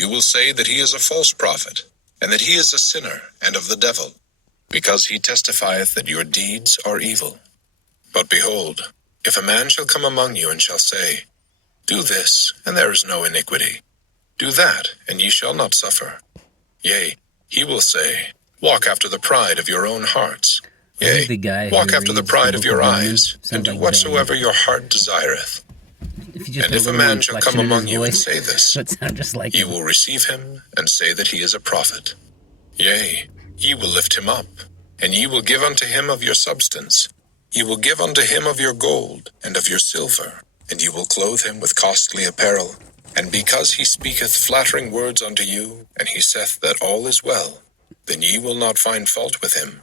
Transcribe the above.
you will say that he is a false prophet, and that he is a sinner and of the devil, because he testifieth that your deeds are evil. But behold, if a man shall come among you and shall say, Do this, and there is no iniquity. Do that, and ye shall not suffer. Yea, he will say, Walk after the pride of your own hearts. Yea, walk after the pride of your eyes, and do whatsoever your heart desireth. And if a man shall come among you and say this, ye will receive him, and say that he is a prophet. Yea, ye will lift him up, and ye will give unto him of your substance. Ye will give unto him of your gold, and of your silver, and ye will clothe him with costly apparel. And because he speaketh flattering words unto you, and he saith that all is well, then ye will not find fault with him.